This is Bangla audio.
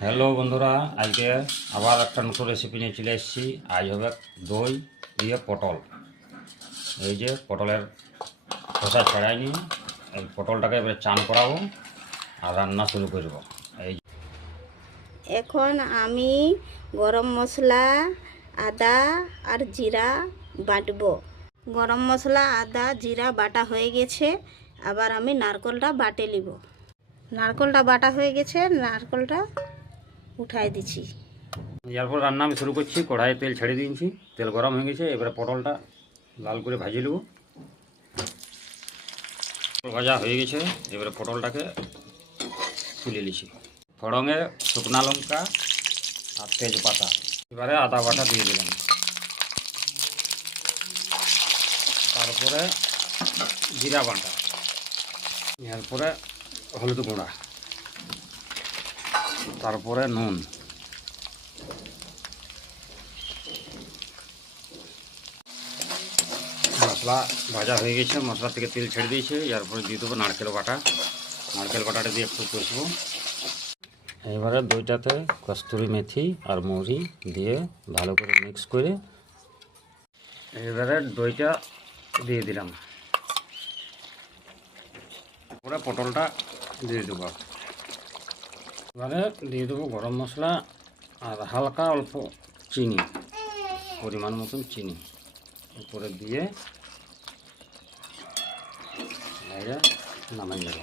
হ্যালো বন্ধুরা, আজকে আবার একটা নতুন রেসিপি নিয়ে চলে এসেছি। আজ হবে দই দিয়ে পটল। এই যে পটলের খোসা ছাড়াই নিয়ে এই পটলটাকে এবারে চান করাবো আর রান্না শুরু করব। এই এখন আমি গরম মশলা, আদা আর জিরা বাটবো। গরম মশলা, আদা, জিরা বাটা হয়ে গেছে। আবার আমি নারকেলটা বাটে নিব। নারকেলটা বাটা হয়ে গেছে, নারকেলটা উঠাই দিচ্ছি। এরপর রান্না আমি শুরু করছি। কড়াইয়ে তেল ছেড়ে দিয়েছি, তেল গরম হয়ে গেছে। এবারে পটলটা লাল করে ভাজি নেব। ভাজা হয়ে গেছে, এবারে পটলটাকে তুলে নিচ্ছি। ফড়ঙে শুকনা লঙ্কা আর তেজপাতা, এবারে আদা বাটা দিয়ে দিলাম। তারপরে জিরা বাটা, এরপরে হলুদ গুঁড়া, তারপরে নুন, মশলা ভাজা হয়ে গেছে। মশলা থেকে তেল ছেড়ে দিয়েছে। এরপরে দিয়ে দেবো নারকেল বাটা। নারকেল বাটাটা দিয়ে একটু কষবো। এবারে দইটাতে কস্তুরি মেথি আর মৌরি দিয়ে ভালো করে মিক্স করে এবারে দইটা দিয়ে দিলাম। তারপরে পটলটা দিয়ে দেবো। এবারে দিয়ে দেবো গরম মশলা আর হালকা অল্প চিনি, পরিমাণ মতন চিনি উপরে দিয়ে নামাই নেব।